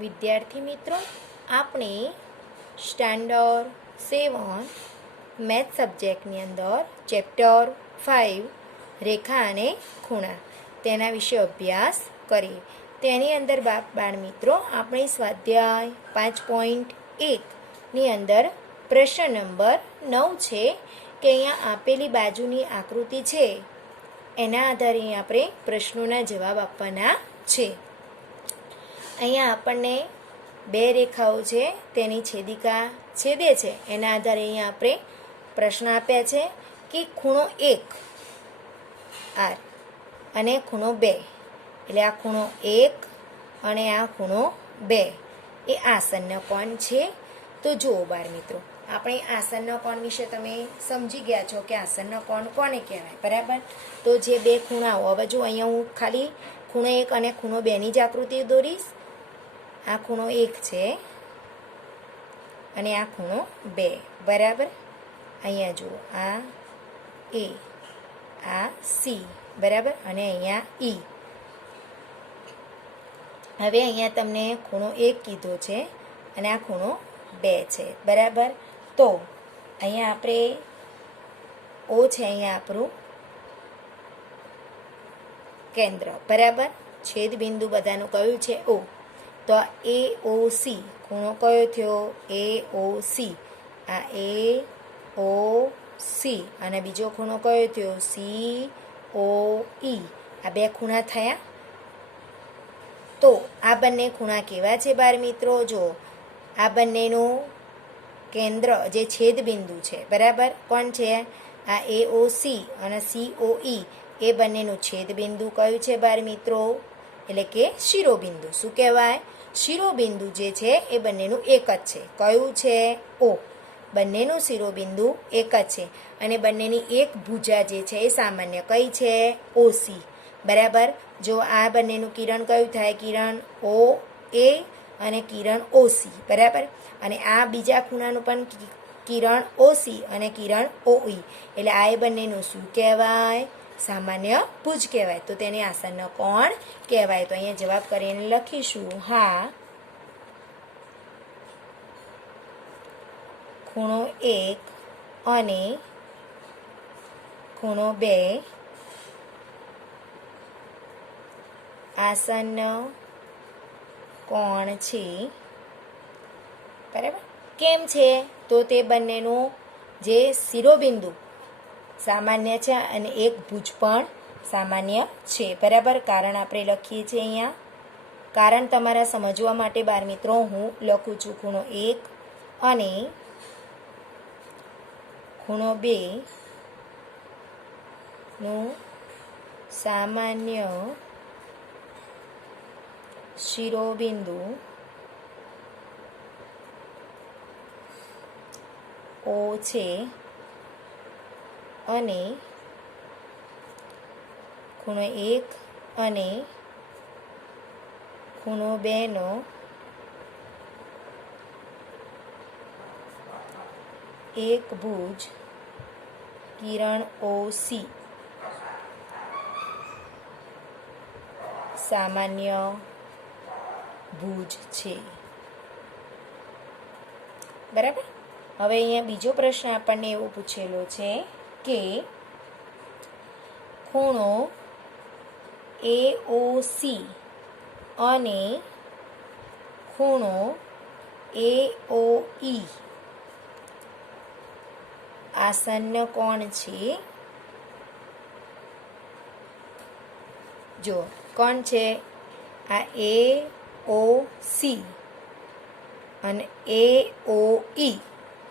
વિદ્યાર્થી મિત્રો, આપણે સ્ટાન્ડર્ડ 7 મેથ સબ્જેક્ટની અંદર ચેપ્ટર 5 રેખા અને ખૂણા તેના વિશે અભ્યાસ કરીએ. તેની અંદર બાળ મિત્રો આપણે સ્વાધ્યાય 5.1ની અંદર પ્રશ્ન નંબર 9 છે કે અહીંયા આપેલી બાજુની આકૃતિ છે એના આધારે આપણે પ્રશ્નોના જવાબ આપવાના છે. અહીંયા આપણને બે રેખાઓ છે, તેની છેદિકા છેદે છે. એના આધારે અહીંયા આપણે પ્રશ્ન આપ્યા છે કે ખૂણો 1 આર અને ખૂણો 2, એટલે આ ખૂણો 1 અને આ ખૂણો 2 એ આસન્ન કોણ છે. તો જુઓ બાળ મિત્રો, આપણે આસન્ન કોણ વિશે તમે સમજી ગયા છો કે આસન્ન કોણ કોને કહેવાય, બરાબર. તો જે બે ખૂણાઓ, હવે જો અહીંયા હું ખાલી ખૂણો 1 અને ખૂણો 2ની જ આકૃતિ દોરીશ. આ ખૂણો 1 છે અને આ ખૂણો 2, બરાબર. અહીંયા જુઓ, આ એ, આ સી, બરાબર, અને અહીંયા ઈ. હવે અહીંયા તમને ખૂણો 1 કીધો છે અને આ ખૂણો 2 છે, બરાબર. તો અહીંયા આપણે ઓ છે, અહીંયા આપણું કેન્દ્ર, બરાબર. છેદ બિંદુ બધાનું કયું છે? ઓ. તો એ ઓ સી ખૂણો કયો થયો? એ ઓ સી. આ એ ઓ સી અને બીજો ખૂણો કયો થયો? સી ઓ ઈ. આ બે ખૂણા થયા. તો આ બંને ખૂણા કેવા છે બાળ મિત્રો? જો આ બંનેનું કેન્દ્ર જે છેદ બિંદુ છે, બરાબર, કોણ છે? આ એ ઓ સી અને સી ઓ ઈ એ બંનેનું છેદ બિંદુ કયું છે બાળ મિત્રો? એટલે કે શિરોબિંદુ. શું કહેવાય? શિરોબિંદુ જે છે એ બંનેનું એક જ છે. કયું છે? ઓ. બંનેનું શિરોબિંદુ એક જ છે અને બંનેની એક ભુજા જે છે એ સામાન્ય કઈ છે? ઓસી, બરાબર. જો આ બંનેનું કિરણ કયું થાય? કિરણ ઓ એ અને કિરણ ઓસી, બરાબર. અને આ બીજા ખૂણાનું પણ કિરણ ઓસી અને કિરણ ઓઈ, એટલે આ એ બંનેનું શું કહેવાય? સામાન્ય ભુજ કહેવાય. તો તેને આસન્ન કોણ કહેવાય? તો અહીંયા જવાબ કરીને લખીશું, હા, ખૂણો 1 અને ખૂણો 2 આસન્ન કોણ છે, બરાબર. કેમ છે? તો તે બંનેનું જે શિરોબિંદુ સામાન્ય છે અને એક ભુજ પણ સામાન્ય છે, બરાબર. કારણ આપણે લખીએ છીએ અહીંયા. કારણ તમારા સમજવા માટે બાળ મિત્રો હું લખું છું. ખૂણો 1 અને ખૂણો 2 નું સામાન્ય શિરોબિંદુ ઓ છે અને ખૂણો 1 અને ખૂણો 2નો એક ભુજ કિરણ ઓ સી સામાન્ય ભુજ છે, બરાબર. હવે અહીંયા બીજો પ્રશ્ન આપણને એવો પૂછેલો છે કે ખૂણો એ ઓ સી અને ખૂણો એ ઓ ઈ આસન્ન કોણ છે? જો કોણ છે? આ એ ઓ સી અને એ ઓ ઈ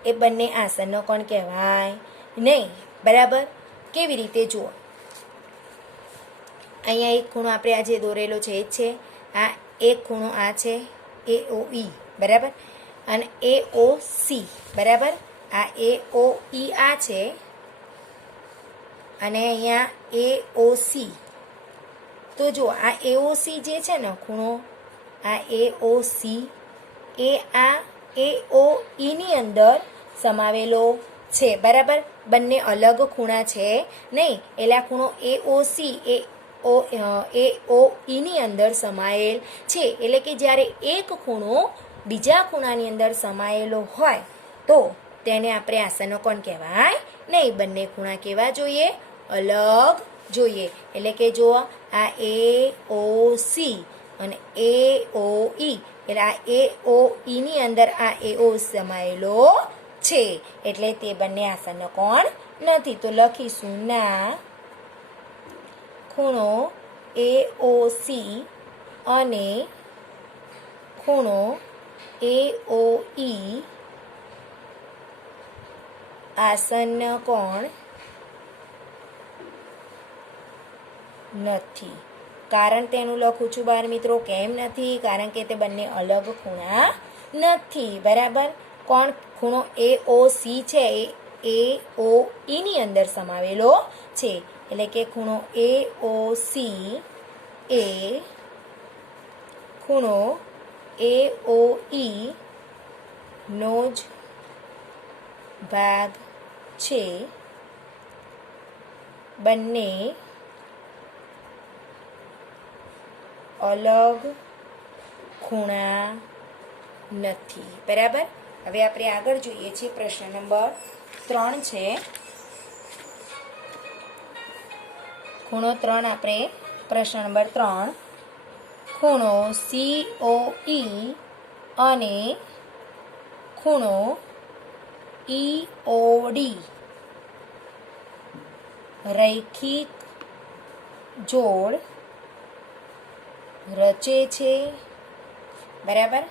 એ બંને આસન્ન કોણ કહેવાય? નહીં, બરાબર. કેવી રીતે? જુઓ, અહીંયા એક ખૂણો આપણે આ જે દોરેલો છે એ જ છે. આ એક ખૂણો આ છે એ ઓ ઈ, બરાબર, અને એ ઓ સી, બરાબર. આ એ ઓ ઈ આ છે અને અહીંયા એ ઓ સી. તો જો આ એ ઓ સી જે છે ને ખૂણો, આ એ ઓ સી એ આ એ ઓ ઈની અંદર સમાવેલો છે, બરાબર. બંને અલગ ખૂણા છે નહીં, એટલે આ ખૂણો એ ઓ સી એ ઓ ઈની અંદર સમાયેલ છે. એટલે કે જ્યારે એક ખૂણો બીજા ખૂણાની અંદર સમાયેલો હોય તો તેને આપણે આસન્ન કોણ કહેવાય નહીં. બંને ખૂણા કેવા જોઈએ? અલગ જોઈએ. એટલે કે જો આ AOC અને AOE, એટલે આ AOEની અંદર આ AO સમાયેલો છે, એટલે તે બંને આસન્ન કોણ નથી. તો લખીશું ના ખૂણો AOC અને ખૂણો AOE આસન્ન કોણ નથી. કારણ તેનું લખું છું બાળ મિત્રો. કેમ નથી? કારણ કે તે બંને અલગ ખૂણા નથી. બરાબર. કોણ ખૂણો AOC છે એ AOEની અંદર સમાવેલો છે. એટલે કે ખૂણો AOC એ ખૂણો AOE નો જ ભાગ છે. બંને અલગ ખૂણા નથી. બરાબર. હવે આપણે આગળ જોઈએ છીએ. પ્રશ્ન નંબર 3 છે. ખૂણો 3 આપણે પ્રશ્ન નંબર 3 ખૂણો COE અને ખૂણો EOD રૈખિક જોડ રચે છે. બરાબર.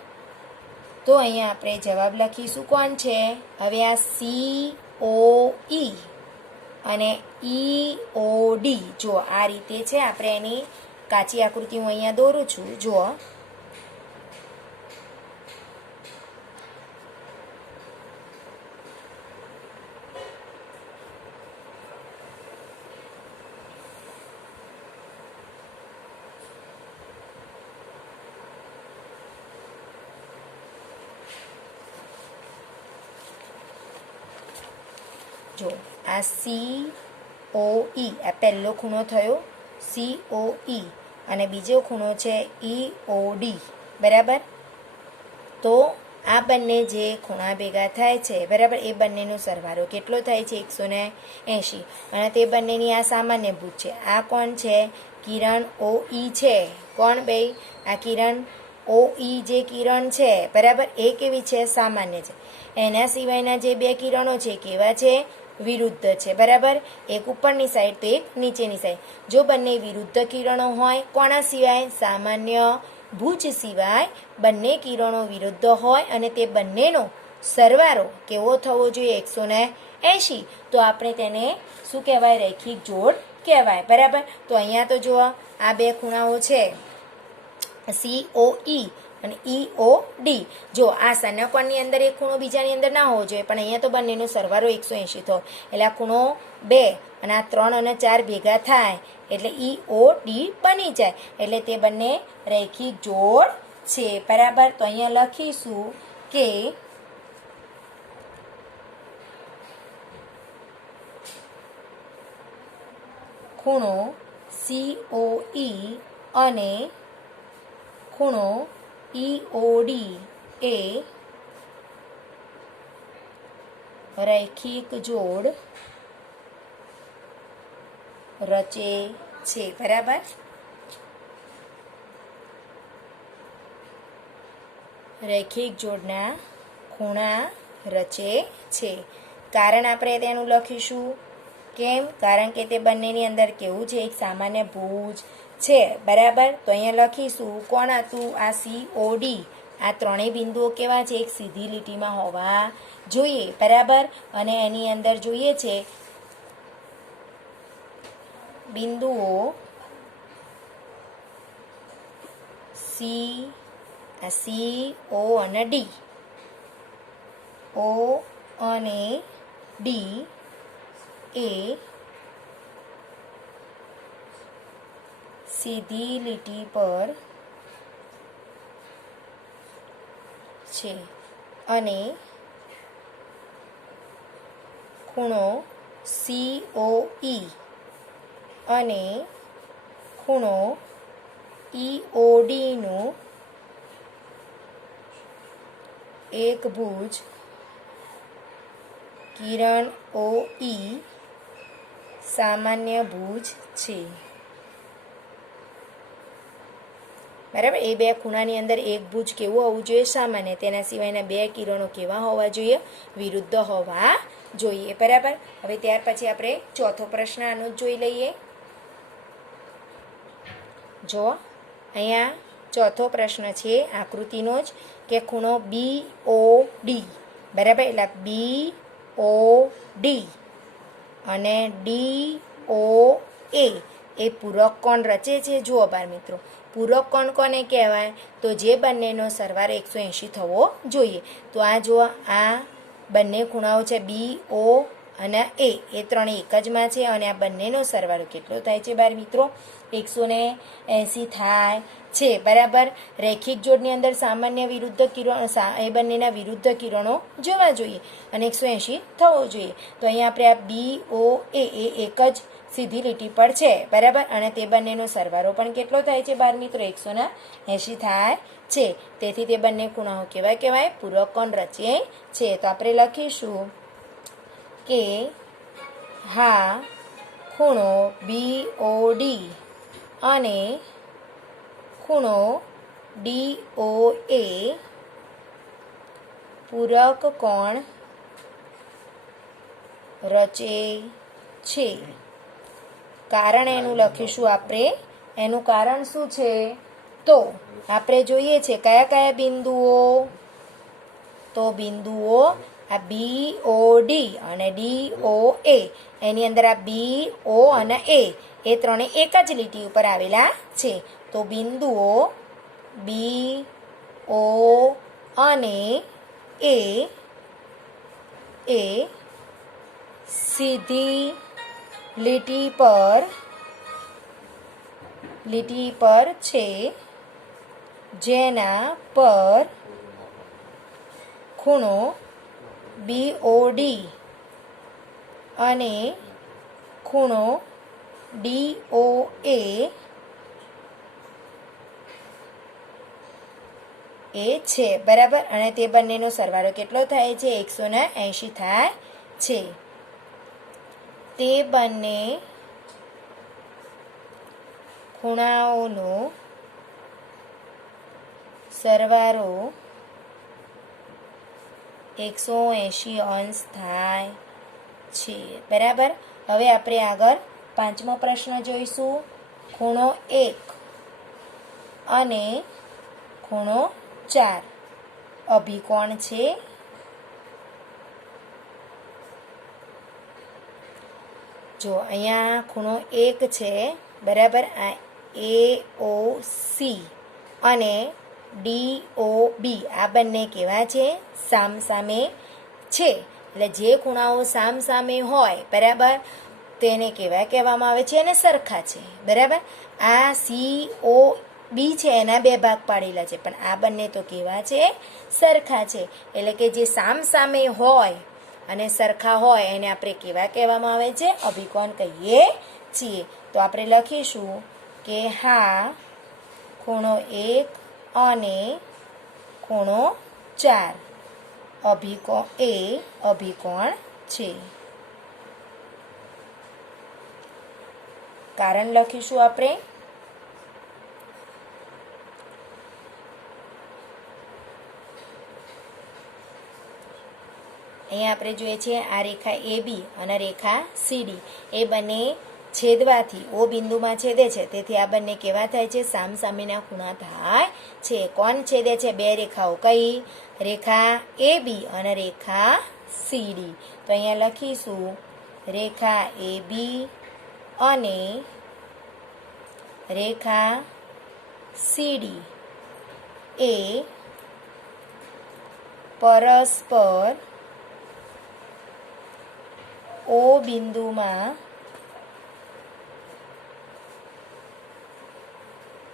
તો અહીંયા આપણે જવાબ લખીશું. કોણ છે? હવે આ COE અને EOD જો આ રીતે છે. આપણે એની કાચી આકૃતિ હું અહીંયા દોરું છું. જુઓ. જો આ COE આ પહેલો ખૂણો થયો COE અને બીજો ખૂણો છે EOD. બરાબર. તો આ બંને જે ખૂણા ભેગા થાય છે, બરાબર, એ બંનેનો સરવાળો કેટલો થાય છે? 180. અને તે બંનેની આ સામાન્ય ભૂજ છે. આ કોણ છે? કિરણ OE છે. કોણ ભાઈ? આ કિરણ OE જે કિરણ છે, બરાબર, એ કેવી છે? સામાન્ય છે. એના સિવાયના જે બે કિરણો છે કેવા છે? વિરુદ્ધ છે. બરાબર. એક ઉપરની સાઈડ તો એક નીચેની સાઈડ. જો બંને વિરુદ્ધ કિરણો હોય, કોના સિવાય? સામાન્ય ભુજ સિવાય બંને કિરણો વિરુદ્ધ હોય અને તે બંનેનો સરવાળો કેવો થવો જોઈએ? 180. તો આપણે તેને શું કહેવાય? રૈખિક જોડ કહેવાય. બરાબર. તો અહીંયા તો જુઓ આ બે ખૂણાઓ છે COE અને EOD. જો આ સન્નકોણની અંદર એક ખૂણો બીજાની અંદર ના હોવો જોઈએ, પણ અહીંયા તો બંનેનો સરવાળો 180 થયો. એટલે આ ખૂણો 2 અને આ 3 અને 4 ભેગા થાય એટલે EOD બની જાય. એટલે તે બંને રૈખિક જોડ છે. બરાબર. તો અહીંયા લખીશું કે ખૂણો COE અને ખૂણો EOD એ રૈખિક જોડ રચે છે. બરાબર. રૈખિક જોડના ખૂણા રચે છે. કારણ આપણે તેનું લખીશું. કેમ? કારણ કે તે બંનેની અંદર કેવું છે? એક સામાન્ય ભુજ છે. બરાબર. તો અહીંયા લખીશું. કોણ હતું? આ COD. આ ત્રણેય બિંદુઓ કેવા છે? એક સીધી લીટીમાં હોવા જોઈએ. બરાબર. અને એની અંદર જોઈએ છે બિંદુઓ C, O અને D. O અને D એ સીધી લીટી પર છે અને ખૂણો COE અને ખૂણો EODનું એક ભુજ કિરણ OE સામાન્ય ભુજ છે. બરાબર, એ બે ખૂણાની અંદર એક ભુજ કેવું હોવું જોઈએ? સામાન્ય. તેના સિવાયના બે કિરણો કેવા હોવા જોઈએ? વિરુદ્ધ હોવા જોઈએ. બરાબર. હવે ત્યાર પછી આપણે ચોથો પ્રશ્ન આનો જ જોઈ લઈએ. જો અહીંયા ચોથો પ્રશ્ન છે આકૃતિનો જ, કે ખૂણો BOD, બરાબર, એટલે BOD અને DOA એ પૂરક કોણ રચે છે. જુઓ બાળ મિત્રો, પૂરક કોણ કોને કહેવાય? તો જે બંનેનો સરવાળો 180 થવો જોઈએ. તો આ જુઓ, આ બંને ખૂણાઓ છે BO અને A, એ ત્રણે એક જ માં છે, અને આ બંનેનો સરવાળો કેટલો થાય છે બાળ મિત્રો? 180 થાય છે. બરાબર. રેખિક જોડની અંદર સામાન્ય વિરુદ્ધ કિરણો, એ બંનેના વિરુદ્ધ કિરણો જોવા જોઈએ અને 180 થવો જોઈએ. તો અહીંયા આપણે આ BOA એ એક જ સીધી લીટી પર છે. બરાબર. અને તે બંનેનો સરવાળો પણ કેટલો થાય છે બાળ મિત્રો? 180 થાય છે. તેથી તે બંને ખૂણાઓ કેવા કહેવાય? પૂરક કોણ રચે છે. તો આપણે લખીશું કે હા, ખૂણો BOD અને ખૂણો DOA પૂરક કોણ રચે છે. કારણ એનું લખીશું આપણે. એનું કારણ શું છે? તો આપણે જોઈએ છે કયા કયા બિંદુઓ? તો બિંદુઓ આ BOD અને DOA, એની અંદર આ BO અને A એ ત્રણે એક જ લીટી ઉપર આવેલા છે. તો બિંદુઓ BO અને A એ સીધી લીટી પર છે, જેના પર ખૂણો BOD અને ખૂણો DOA એ છે. બરાબર. અને તે બંનેનો સરવાળો કેટલો થાય છે? 180 થાય છે. તે બંને ખૂણાઓનો સરવાળો 180 અંશ થાય છે. બરાબર. હવે આપણે આગળ પાંચમો પ્રશ્ન જોઈશું. ખૂણો 1 અને ખૂણો 4 અભિકોણ છે. જો અહીંયા ખૂણો 1 છે. બરાબર. આ AOC અને DOB આ બંને કેવા છે? સામસામે છે. એટલે જે ખૂણાઓ સામસામે હોય, બરાબર, તેને કેવા કહેવામાં આવે છે? અને સરખા છે. બરાબર. આ COB છે, એના બે ભાગ પાડેલા છે, પણ આ બંને તો કેવા છે? સરખા છે. એટલે કે જે સામસામે હોય અને સરખા હોય એને આપણે કેવા કહેવામાં આવે છે? અભિકોણ કહીએ છીએ. તો આપણે લખીશું કે હા, ખૂણો 1 અને ખૂણો 4 અભિકોણ છે. કારણ લખીશું આપણે. અહીંયા આપણે જોઈએ છીએ આ રેખા AB અને રેખા CD એ બંને છેદવાથી O બિંદુમાં છેદે છે. તેથી આ બંને કેવા થાય છે? સામસામેના ખૂણા થાય છે. કોણ છેદે છે? બે રેખાઓ. કઈ? રેખા AB અને રેખા CD. તો અહીંયા લખીશું રેખા AB અને રેખા CD એ પરસ્પર O બિંદુમાં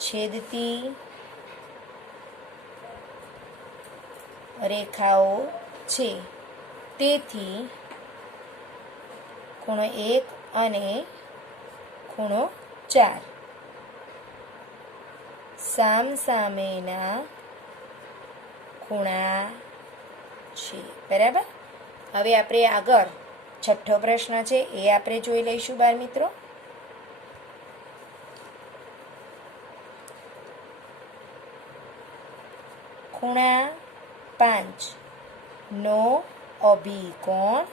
છેદતી રેખાઓ છે. તેથી ખૂણો 1 અને ખૂણો 4 સામસામેના ખૂણા છે. બરાબર. હવે આપણે આગળ છઠ્ઠો પ્રશ્ન છે એ આપણે જોઈ લઈશું બાળ મિત્રો. ખૂણા 5 નો અભિકોણ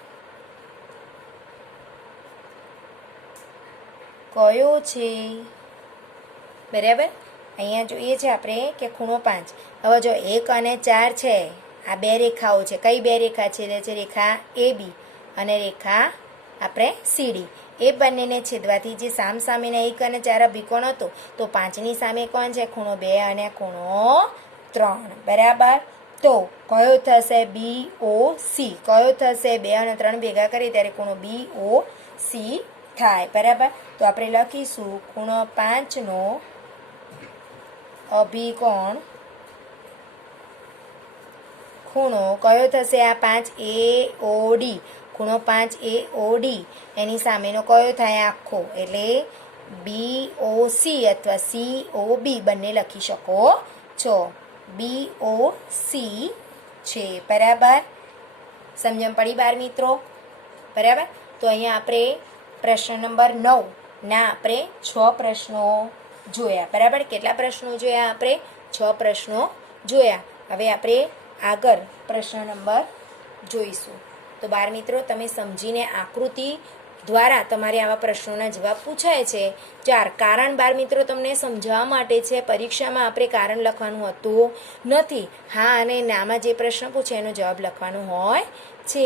કયો છે? બરાબર. અહીંયા જોઈએ છે આપણે કે ખૂણો 5. હવે જો 1 અને 4 છે, આ બે રેખાઓ છે. કઈ બે રેખા છેદે છે? રેખા AB અને રેખા આપણે CD. એ બંનેને છેદવાથી જે સામસામેના 1 અને 4 અભિકોણ હતો, તો 5ની સામે કોણ છે? ખૂણો 2 અને ખૂણો 3. બરાબર. તો કયો થશે? BOC. કયો થશે? 2 અને 3 ભેગા કરીએ ત્યારે ખૂણો BOC થાય. બરાબર. તો આપણે લખીશું ખૂણો 5 નો અભિકોણ ખૂણો કયો થશે? આ 5AOD. ખૂણો 5AOD એની સામેનો કયો થાય? આખો. એટલે BOC અથવા COB બંને લખી શકો છો. BOC છે. બરાબર. સમજણ પડી બાર મિત્રો? બરાબર. તો અહીંયા આપણે પ્રશ્ન નંબર 9 ના આપણે 6 પ્રશ્નો જોયા. બરાબર. કેટલા પ્રશ્નો જોયા? આપણે 6 પ્રશ્નો જોયા. હવે આપણે આગળ પ્રશ્ન નંબર જોઈશું. તો બાળ મિત્રો, તમે સમજીને આકૃતિ દ્વારા તમારે આવા પ્રશ્નોના જવાબ પૂછાય છે. કારણ બાળ મિત્રો તમને સમજાવવા માટે છે. પરીક્ષામાં આપણે કારણ લખવાનું હોતું નથી. હા અને નામાં જે પ્રશ્ન પૂછે એનો જવાબ લખવાનો હોય છે.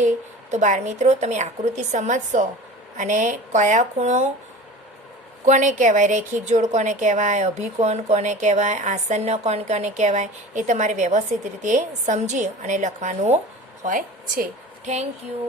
તો બાળ મિત્રો, તમે આકૃતિ સમજશો અને કયા ખૂણો કોને કહેવાય, રેખિક જોડ કોને કહેવાય, અભિકોણ કોને કહેવાય, આસન્ન કોણ કોને કહેવાય, એ તમારે વ્યવસ્થિત રીતે સમજી અને લખવાનું હોય છે. Thank you.